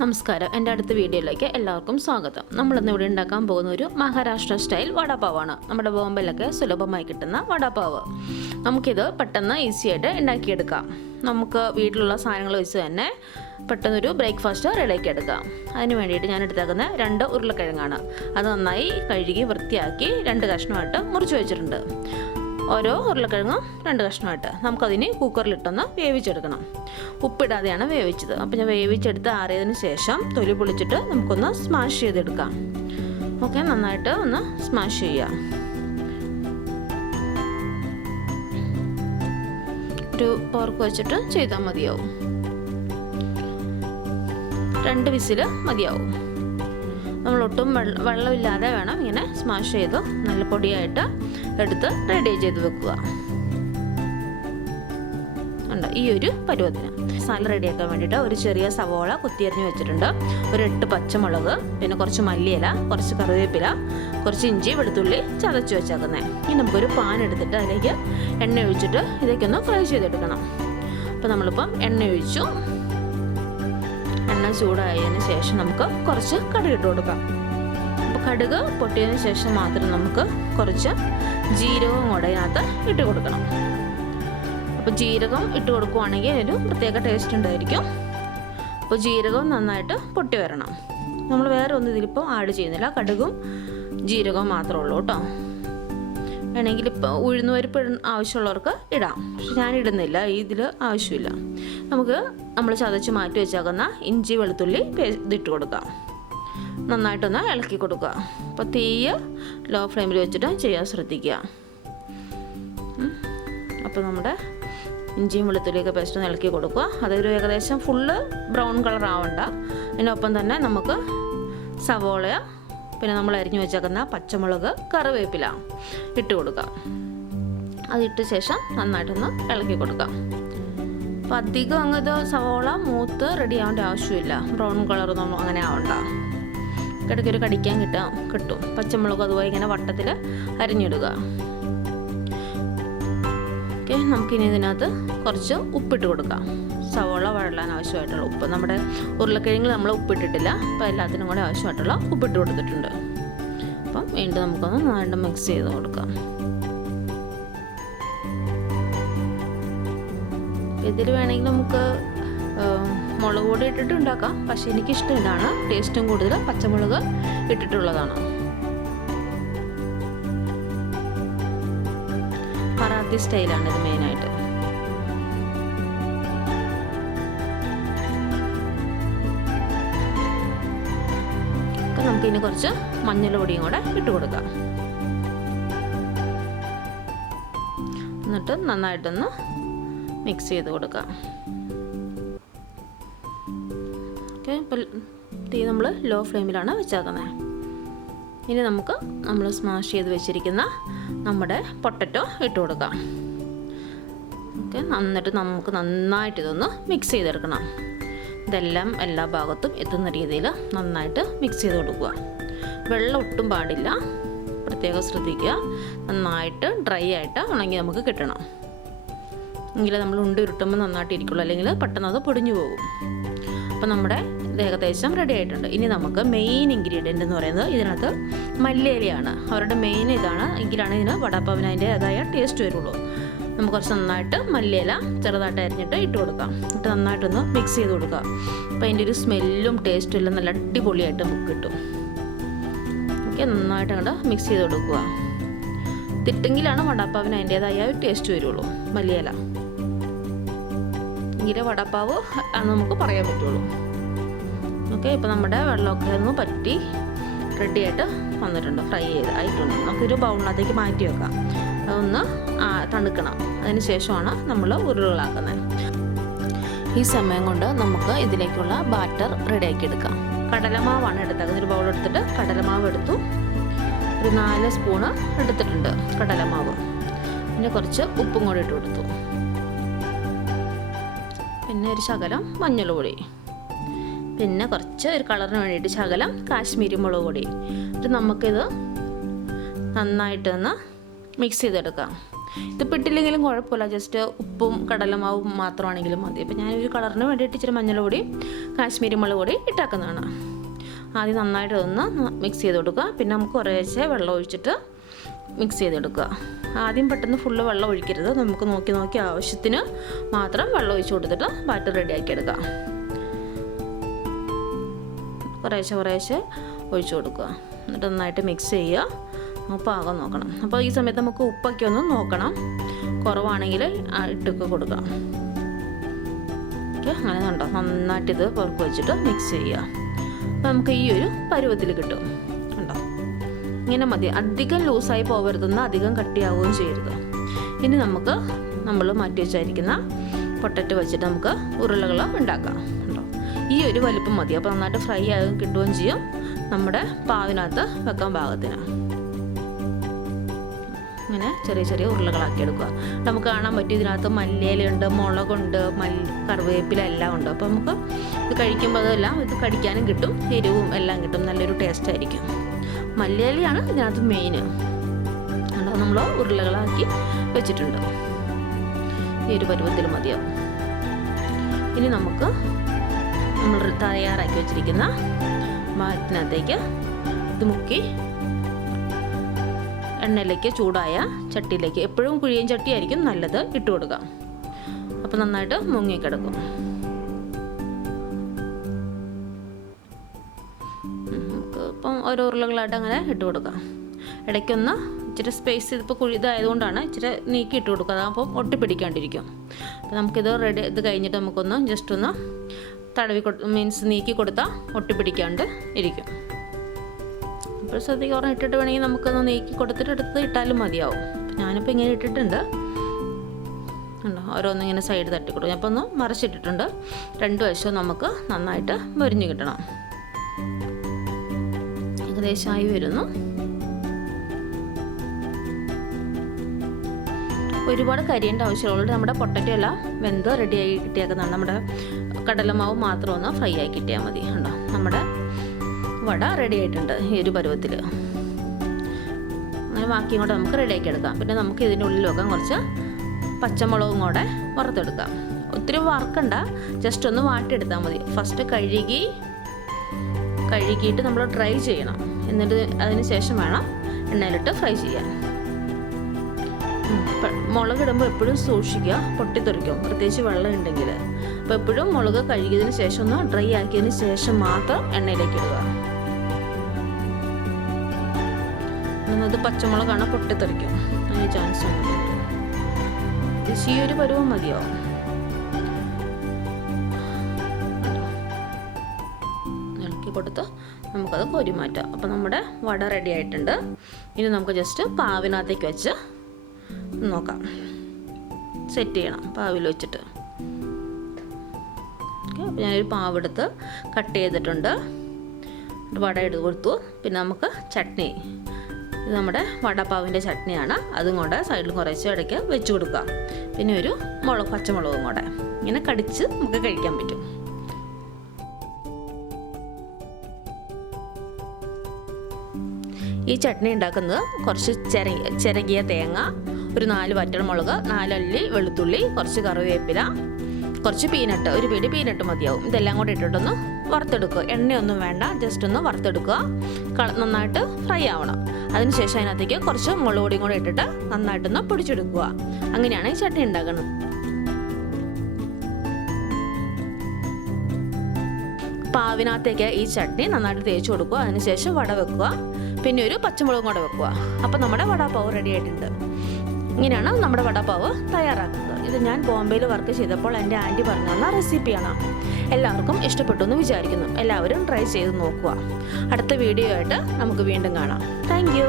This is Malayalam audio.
നമസ്കാരം, എൻ്റെ അടുത്ത വീഡിയോയിലേക്ക് എല്ലാവർക്കും സ്വാഗതം. നമ്മളിന്ന് ഇവിടെ ഉണ്ടാക്കാൻ പോകുന്ന ഒരു മഹാരാഷ്ട്ര സ്റ്റൈൽ വടാപാവാണ്. നമ്മുടെ ബോംബെയിലൊക്കെ സുലഭമായി കിട്ടുന്ന വടാപാവ്. നമുക്കിത് പെട്ടെന്ന് ഈസി ആയിട്ട് ഉണ്ടാക്കിയെടുക്കാം. നമുക്ക് വീട്ടിലുള്ള സാധനങ്ങൾ വെച്ച് തന്നെ പെട്ടെന്നൊരു ബ്രേക്ക്ഫാസ്റ്റ് റെഡിയാക്കി എടുക്കാം. അതിന് വേണ്ടിയിട്ട് ഞാൻ എടുത്തേക്കുന്ന 2 ഉരുളക്കിഴങ്ങാണ്. അത് നന്നായി കഴുകി വൃത്തിയാക്കി 2 കഷ്ണമായിട്ട് മുറിച്ച് വെച്ചിട്ടുണ്ട്. ഓരോ ഉരുളക്കിഴങ്ങും 2 കഷ്ണമായിട്ട് നമുക്കതിന് കുക്കറിലിട്ടൊന്ന് വേവിച്ചെടുക്കണം. ഉപ്പിടാതെയാണ് വേവിച്ചത്. അപ്പോൾ ഞാൻ വേവിച്ചെടുത്ത് ആറിയതിന് ശേഷം തൊലി പൊളിച്ചിട്ട് നമുക്കൊന്ന് സ്മാഷ് ചെയ്തെടുക്കാം. ഓക്കെ, നന്നായിട്ട് ഒന്ന് സ്മാഷ് ചെയ്യുക. ഒരു പോർക്ക് വെച്ചിട്ട് ചെയ്താൽ മതിയാവും. 2 വിസിൽ മതിയാവും. നമ്മളൊട്ടും വെള്ളമില്ലാതെ വേണം ഇങ്ങനെ സ്മാഷ് ചെയ്ത് നല്ല പൊടിയായിട്ട് എടുത്ത് റെഡി ചെയ്ത് വെക്കുക. ഉണ്ട് ഈ ഒരു പരുവത്തിന്. മസാല റെഡിയാക്കാൻ വേണ്ടിയിട്ട് ഒരു ചെറിയ സവോള കുത്തിയരിഞ്ഞ് വെച്ചിട്ടുണ്ട്, ഒരു 8 പച്ചമുളക്, പിന്നെ കുറച്ച് മല്ലിയില, കുറച്ച് കറിവേപ്പില, കുറച്ച് ഇഞ്ചി വെളുത്തുള്ളി ചതച്ച് വെച്ചേക്കുന്നത്. ഇനി നമുക്കൊരു പാൻ എടുത്തിട്ട് അതിലേക്ക് എണ്ണ ഒഴിച്ചിട്ട് ഇതൊക്കെയൊന്ന് ഫ്രൈ ചെയ്തെടുക്കണം. അപ്പോൾ നമ്മളിപ്പം എണ്ണ ഒഴിച്ചു. എണ്ണ ചൂടായതിന് ശേഷം നമുക്ക് കുറച്ച് കടുക് ഇട്ട് കൊടുക്കാം. അപ്പോൾ കടുക് പൊട്ടിയതിന് ശേഷം മാത്രം നമുക്ക് കുറച്ച് ജീരകം കൂടെ ഇതിനകത്ത് ഇട്ട് കൊടുക്കണം. അപ്പോൾ ജീരകം ഇട്ട് കൊടുക്കുവാണെങ്കിൽ ഒരു പ്രത്യേക ടേസ്റ്റ് ഉണ്ടായിരിക്കും. അപ്പോൾ ജീരകം നന്നായിട്ട് പൊട്ടി വരണം. നമ്മൾ വേറെ ഒന്നും ഇതിലിപ്പോൾ ആഡ് ചെയ്യുന്നില്ല, കടുകും ജീരകവും മാത്രമേ ഉള്ളൂ കേട്ടോ. വേണമെങ്കിൽ ഇപ്പോൾ ഉഴുന്നുപരിപ്പ് ആവശ്യമുള്ളവർക്ക് ഇടാം, പക്ഷെ ഞാൻ ഇടുന്നില്ല, ഇതിൽ ആവശ്യമില്ല. നമ്മൾ ചതച്ച് മാറ്റി വെച്ചേക്കുന്ന ഇഞ്ചി വെളുത്തുള്ളി ഇതിട്ട് കൊടുക്കാം. നന്നായിട്ടൊന്ന് ഇളക്കി കൊടുക്കുക. അപ്പോൾ തീയ് ലോ ഫ്ലെയിമിൽ വെച്ചിട്ട് ചെയ്യാൻ ശ്രദ്ധിക്കുക. അപ്പോൾ നമ്മുടെ ഇഞ്ചിയും വെളുത്തുള്ളിയൊക്കെ പേസ്റ്റ് ഒന്ന് ഇളക്കി കൊടുക്കുക. അതൊരു ഏകദേശം ഫുള്ള് ബ്രൗൺ കളർ ആവണ്ട. അതിനൊപ്പം തന്നെ നമുക്ക് സവോള, പിന്നെ നമ്മൾ അരിഞ്ഞു വെച്ചേക്കുന്ന പച്ചമുളക്, കറിവേപ്പില ഇട്ട് കൊടുക്കാം. അതിട്ട ശേഷം നന്നായിട്ടൊന്ന് ഇളക്കി കൊടുക്കാം. അപ്പം അധികം അങ്ങനത്തെ സവോള മൂത്ത് റെഡി ആവേണ്ട ആവശ്യമില്ല, ബ്രൗൺ കളറൊന്നും അങ്ങനെ ആവണ്ട. ഇടയ്ക്കൊരു കടിക്കാൻ കിട്ടും. പച്ചമുളക് അതുപോലെ ഇങ്ങനെ വട്ടത്തിൽ അരിഞ്ഞിടുക. ഓക്കെ, നമുക്കിനി ഇതിനകത്ത് കുറച്ച് ഉപ്പിട്ട് കൊടുക്കാം. സവോള വഴലാൻ ആവശ്യമായിട്ടുള്ള ഉപ്പ്, നമ്മുടെ ഉരുളക്കിഴങ്ങിൽ നമ്മൾ ഉപ്പിട്ടിട്ടില്ല, അപ്പോൾ എല്ലാത്തിനും കൂടെ ആവശ്യമായിട്ടുള്ള ഉപ്പിട്ട് കൊടുത്തിട്ടുണ്ട്. അപ്പം വീണ്ടും നമുക്കൊന്ന് നന്നായിട്ട് മിക്സ് ചെയ്ത് കൊടുക്കാം. ഇതിൽ വേണമെങ്കിൽ നമുക്ക് മുളക് പൊടി ഇട്ടിട്ട് ഉണ്ടാക്കാം, പക്ഷേ എനിക്കിഷ്ടം ഇതാണ്. ടേസ്റ്റും കൂടുതൽ പച്ചമുളക് ഇട്ടിട്ടുള്ളതാണ്. മറാത്തി സ്റ്റൈലാണ് ഇത് മെയിനായിട്ട്. നമുക്കിനി കുറച്ച് മഞ്ഞൾ പൊടിയും കൂടെ ഇട്ട് കൊടുക്കാം. എന്നിട്ട് നന്നായിട്ടൊന്ന് മിക്സ് ചെയ്ത് കൊടുക്കാം. ഓക്കെ, ഇപ്പോൾ തീ നമ്മൾ ലോ ഫ്ലെയിമിലാണ് വെച്ചേക്കുന്നത്. ഇനി നമ്മൾ സ്മാഷ് ചെയ്ത് വെച്ചിരിക്കുന്ന നമ്മുടെ പൊട്ടറ്റോ ഇട്ട് കൊടുക്കാം. ഓക്കെ, എന്നിട്ട് നമുക്ക് നന്നായിട്ട് ഇതൊന്ന് മിക്സ് ചെയ്തെടുക്കണം. ഇതെല്ലാം എല്ലാ ഭാഗത്തും എത്തുന്ന രീതിയിൽ നന്നായിട്ട് മിക്സ് ചെയ്ത് കൊടുക്കുക. വെള്ളം ഒട്ടും പാടില്ല, പ്രത്യേകം ശ്രദ്ധിക്കുക. നന്നായിട്ട് ഡ്രൈ ആയിട്ട് ഉണങ്ങി നമുക്ക് കിട്ടണം. എങ്കിലേ നമ്മൾ ഉരുട്ടുമ്പോൾ നന്നായിട്ട് ഇരിക്കുള്ളൂ, അല്ലെങ്കിൽ പെട്ടെന്ന് അത് പൊടിഞ്ഞു പോകും. അപ്പോൾ നമ്മുടെ ഇത് ഏകദേശം റെഡി ആയിട്ടുണ്ട്. ഇനി നമുക്ക് മെയിൻ ഇൻഗ്രീഡിയൻ്റ് എന്ന് പറയുന്നത് ഇതിനകത്ത് മല്ലിയിലയാണ്. അവരുടെ മെയിൻ ഇതാണ്, എങ്കിലാണ് ഇതിന് വടാപ്പാവിന് അതിൻ്റെതായ ടേസ്റ്റ് വരുള്ളൂ. നമുക്ക് കുറച്ച് നന്നായിട്ട് മല്ലിയില ചെറുതായിട്ട് അരിഞ്ഞിട്ട് ഇട്ട് കൊടുക്കാം. എന്നിട്ട് നന്നായിട്ടൊന്ന് മിക്സ് ചെയ്ത് കൊടുക്കുക. അപ്പോൾ അതിൻ്റെ ഒരു സ്മെല്ലും ടേസ്റ്റും എല്ലാം നല്ല അടിപൊളിയായിട്ട് നമുക്ക് കിട്ടും. ഓക്കെ, നന്നായിട്ട് അങ്ങോട്ട് മിക്സ് ചെയ്ത് കൊടുക്കുക. തിട്ടെങ്കിലാണ് വടാപ്പാവിന് അതിൻ്റെതായ ഒരു ടേസ്റ്റ് വരുള്ളൂ. മല്ലിയില എങ്കിലേ വടാപ്പാവ് എന്ന് നമുക്ക് പറയാൻ പറ്റുള്ളൂ. ഓക്കെ, ഇപ്പോൾ നമ്മുടെ വെള്ളമൊക്കെ ഒന്ന് പറ്റി റെഡിയായിട്ട് വന്നിട്ടുണ്ട്, ഫ്രൈ ആയിട്ടുണ്ട്. നമുക്കൊരു ബൗളിനകത്തേക്ക് മാറ്റി വെക്കാം. അതൊന്ന് തണുക്കണം. അതിന് ശേഷമാണ് നമ്മൾ ഉരുളകളാക്കുന്നത്. ഈ സമയം കൊണ്ട് നമുക്ക് ഇതിലേക്കുള്ള ബാറ്റർ റെഡിയാക്കി എടുക്കാം. കടലമാവാണ് എടുത്തത്. ഒരു ബൗൾ എടുത്തിട്ട് കടലമാവ് എടുത്തു. ഒരു 4 സ്പൂണ് എടുത്തിട്ടുണ്ട് കടലമാവ്. പിന്നെ കുറച്ച് ഉപ്പും കൂടി ഇട്ട് കൊടുത്തു. പിന്നെ ഒരു ശകലം മഞ്ഞൾ പൊടി, പിന്നെ കുറച്ച് ഒരു കളറിന് വേണ്ടിയിട്ട് ശകലം കാശ്മീരി മുളക് പൊടി. ഇത് നമുക്കിത് നന്നായിട്ടൊന്ന് മിക്സ് ചെയ്തെടുക്കാം. ഇതിപ്പോൾ ഇട്ടില്ലെങ്കിലും കുഴപ്പമില്ല, ജസ്റ്റ് ഉപ്പും കടലമാവും മാത്രമാണെങ്കിലും മതി. അപ്പോൾ ഞാനൊരു കളറിന് വേണ്ടിയിട്ട് ഇച്ചിരി മഞ്ഞൾപ്പൊടി കാശ്മീരി മുളക് പൊടി ഇട്ടാക്കുന്നതാണ്. ആദ്യം നന്നായിട്ട് ഒന്ന് മിക്സ് ചെയ്ത് കൊടുക്കുക. പിന്നെ നമുക്ക് കുറേശ്ശെ വെള്ളം ഒഴിച്ചിട്ട് മിക്സ് ചെയ്തെടുക്കുക. ആദ്യം പെട്ടെന്ന് ഫുള്ള് വെള്ളം ഒഴിക്കരുത്, നമുക്ക് നോക്കി നോക്കി ആവശ്യത്തിന് മാത്രം വെള്ളം ഒഴിച്ച് കൊടുത്തിട്ട് ബാറ്റർ റെഡിയാക്കി എടുക്കുക. കുറേശ്ശെ ഒഴിച്ചു കൊടുക്കുക. എന്നിട്ട് നന്നായിട്ട് മിക്സ് ചെയ്യുക. പാകം നോക്കണം. അപ്പോൾ ഈ സമയത്ത് നമുക്ക് ഉപ്പൊക്കെ ഒന്ന് നോക്കണം, കുറവാണെങ്കിൽ ഇട്ടൊക്കെ കൊടുക്കാം. ഓക്കെ, അങ്ങനെ കണ്ടോ, നന്നായിട്ട് ഇത് പുറത്ത് വെച്ചിട്ട് മിക്സ് ചെയ്യുക. അപ്പോൾ നമുക്ക് ഈ ഒരു പരുവത്തിൽ കിട്ടും. കണ്ടോ, ഇങ്ങനെ മതി. അധികം ലൂസായി പോകരുതെന്ന്, അധികം കട്ടിയാവുകയും ചെയ്യരുത്. ഇനി നമുക്ക് നമ്മൾ മാറ്റി വെച്ചായിരിക്കുന്ന പൊട്ടറ്റോ വെച്ചിട്ട് നമുക്ക് ഉരുളകൾ ഉണ്ടാക്കാം. കണ്ടോ, ഈ ഒരു വലിപ്പം മതി. അപ്പോൾ നന്നായിട്ട് ഫ്രൈ ആകും കിട്ടുകയും ചെയ്യും, നമ്മുടെ പാവിനകത്ത് വെക്കാൻ പാകത്തിന്. ഇങ്ങനെ ചെറിയ ഉരുളകളാക്കി എടുക്കുക. നമുക്ക് കാണാൻ പറ്റും ഇതിനകത്ത് മല്ലിയിലുണ്ട്, മുളകുണ്ട്, കറിവേപ്പില എല്ലാം ഉണ്ട്. അപ്പോൾ നമുക്ക് ഇത് കഴിക്കുമ്പോൾ അതെല്ലാം ഇത് കടിക്കാനും കിട്ടും, എരിവും എല്ലാം കിട്ടും, നല്ലൊരു ടേസ്റ്റ് ആയിരിക്കും. മല്ലിയിലയാണ് ഇതിനകത്ത് മെയിൻ. അതുകൊണ്ട് നമ്മൾ ഉരുളകളാക്കി വെച്ചിട്ടുണ്ട്. ഈ ഒരു പരുവത്തിൽ മതിയാവും. ഇനി നമുക്ക് നമ്മൾ തയ്യാറാക്കി വെച്ചിരിക്കുന്ന മാറ്റിനകത്തേക്ക് ഇത് മുക്കി എണ്ണയിലേക്ക്, ചൂടായ ചട്ടിയിലേക്ക്, എപ്പോഴും കുഴിയൻ ചട്ടിയായിരിക്കും നല്ലത്, ഇട്ട് കൊടുക്കാം. അപ്പോൾ നന്നായിട്ട് മുങ്ങിക്കിടക്കും. നമുക്ക് ഇപ്പം ഓരോ ഉരുളകളായിട്ട് അങ്ങനെ ഇട്ട് കൊടുക്കാം. ഇടയ്ക്കൊന്ന് ഇച്ചിരി സ്പേസ്, ഇതിപ്പോൾ ഇതായതുകൊണ്ടാണ് ഇച്ചിരി നീക്കി ഇട്ട് കൊടുക്കുക, അതാകുമ്പോൾ ഒട്ടിപ്പിടിക്കാണ്ടിരിക്കും. അപ്പോൾ നമുക്കിത് ഇത് കഴിഞ്ഞിട്ട് നമുക്കൊന്ന് ജസ്റ്റ് ഒന്ന് നീക്കി കൊടുത്താൽ ഒട്ടിപ്പിടിക്കാണ്ട് ഇരിക്കും. അപ്പോൾ ശ്രദ്ധിക്കുക, ഓർമ്മ ഇട്ടിട്ട് വേണമെങ്കിൽ നമുക്കൊന്ന് നീക്കി കൊടുത്തിട്ട് എടുത്ത് ഇട്ടാലും മതിയാവും. ഞാനിപ്പോൾ ഇങ്ങനെ ഇട്ടിട്ടുണ്ട്. ഉണ്ടോ, ഓരോന്നിങ്ങനെ സൈഡ് തട്ടി കൊടുക്കും. അപ്പോൾ ഒന്ന് മറിച്ചിട്ടിട്ടുണ്ട്. രണ്ട് വശവും നമുക്ക് നന്നായിട്ട് മൊരിഞ്ഞ് കിട്ടണം. ഏകദേശമായി വരുന്നു. ഒരുപാട് കരിയേണ്ട ആവശ്യമുള്ളത്, നമ്മുടെ പൊട്ടറ്റോ എല്ലാം വെന്ത് റെഡിയായി കിട്ടിയേക്കുന്നതാണ്. നമ്മുടെ കടലമാവ് മാത്രം ഒന്ന് ഫ്രൈ ആയി കിട്ടിയാൽ മതി. ഉണ്ടോ, നമ്മുടെ വട റെഡി ആയിട്ടുണ്ട് ഈ ഒരു പരുവത്തിൽ. അങ്ങനെ ബാക്കിയും കൂടെ നമുക്ക് റെഡിയാക്കി എടുക്കാം. പിന്നെ നമുക്ക് ഇതിൻ്റെ ഉള്ളിൽ വെക്കാൻ കുറച്ച് പച്ചമുളകും കൂടെ വറുത്തെടുക്കാം. ഒത്തിരി വറുക്കണ്ട, ജസ്റ്റ് ഒന്ന് വാട്ടിയെടുത്താൽ മതി. ഫസ്റ്റ് കഴുകിയിട്ട് നമ്മൾ ഡ്രൈ ചെയ്യണം. എന്നിട്ട് അതിന് ശേഷം വേണം എണ്ണയിലിട്ട് ഫ്രൈ ചെയ്യാൻ. മുളകിടുമ്പോൾ എപ്പോഴും സൂക്ഷിക്കുക, പൊട്ടിത്തെറിക്കും, പ്രത്യേകിച്ച് വെള്ളം ഉണ്ടെങ്കിൽ. അപ്പോൾ എപ്പോഴും മുളക് കഴുകിയതിന് ശേഷം ഒന്ന് ഡ്രൈ ആക്കിയതിന് ശേഷം മാത്രം എണ്ണയിലേക്ക് ഇടുക. അത് പച്ചമുളകാണ്, പൊട്ടിത്തെറിക്കും, അതിന് ചാൻസ് ഉണ്ട്. ഈ ഒരു പരുവം മതിയാവും. ഇളക്കി കൊടുത്ത് നമുക്കത് കോരി മാറ്റാം. അപ്പോൾ നമ്മുടെ വട റെഡി ആയിട്ടുണ്ട്. ഇനി നമുക്ക് ജസ്റ്റ് പാവിനകത്തേക്ക് വെച്ച് നോക്കാം, സെറ്റ് ചെയ്യണം പാവിൽ വെച്ചിട്ട്. ഓക്കെ, അപ്പോൾ ഞാനൊരു പാവെടുത്ത് കട്ട് ചെയ്തിട്ടുണ്ട്, വട എടുത്ത് കൊടുത്തു. പിന്നെ നമുക്ക് ചട്നി, ഇത് നമ്മുടെ വടപ്പാവിൻ്റെ ചട്നിയാണ്. അതും കൂടെ സൈഡിൽ കുറച്ച് ഇടയ്ക്ക് വെച്ച് കൊടുക്കുക. പിന്നെ ഒരു പച്ചമുളകും കൂടെ ഇങ്ങനെ കടിച്ച് നമുക്ക് കഴിക്കാൻ പറ്റും. ഈ ചട്നി ഉണ്ടാക്കുന്നത് കുറച്ച് ചിരകിയ തേങ്ങ, ഒരു 4 വറ്റൽമുളക്, 4 അല്ലി വെളുത്തുള്ളി, കുറച്ച് കറിവേപ്പില, കുറച്ച് പീനട്ട്, ഒരു പിടി പീനട്ട് മതിയാവും. ഇതെല്ലാം കൂടെ ഇട്ടിട്ടൊന്ന് വറുത്തെടുക്കുക. എണ്ണയൊന്നും വേണ്ട, ജസ്റ്റ് ഒന്ന് വറുത്തെടുക്കുക. നന്നായിട്ട് ഫ്രൈ ആവണം. അതിനുശേഷം അതിനകത്തേക്ക് കുറച്ച് മുളക് പൊടിയും കൂടെ ഇട്ടിട്ട് നന്നായിട്ടൊന്ന് പൊടിച്ചെടുക്കുക. അങ്ങനെയാണ് ഈ ചട്നി ഉണ്ടാക്കുന്നത്. പാവിനകത്തേക്ക് ഈ ചട്നി നന്നായിട്ട് തേച്ച് കൊടുക്കുക. അതിനുശേഷം വട വെക്കുക. പിന്നെ ഒരു പച്ചമുളകും കൂടെ വെക്കുക. അപ്പം നമ്മുടെ വടാപ്പാവ് റെഡി ആയിട്ടുണ്ട്. ഇങ്ങനെയാണ് നമ്മുടെ വടാപ്പാവ് തയ്യാറാക്കുന്നത്. ഇത് ഞാൻ ബോംബെയിൽ വർക്ക് ചെയ്തപ്പോൾ എൻ്റെ ആൻറ്റി പറഞ്ഞു തന്ന റെസിപ്പിയാണ്. എല്ലാവർക്കും ഇഷ്ടപ്പെട്ടു എന്ന് വിചാരിക്കുന്നു. എല്ലാവരും ട്രൈ ചെയ്ത് നോക്കുക. അടുത്ത വീഡിയോ ആയിട്ട് നമുക്ക് വീണ്ടും കാണാം. Thank you.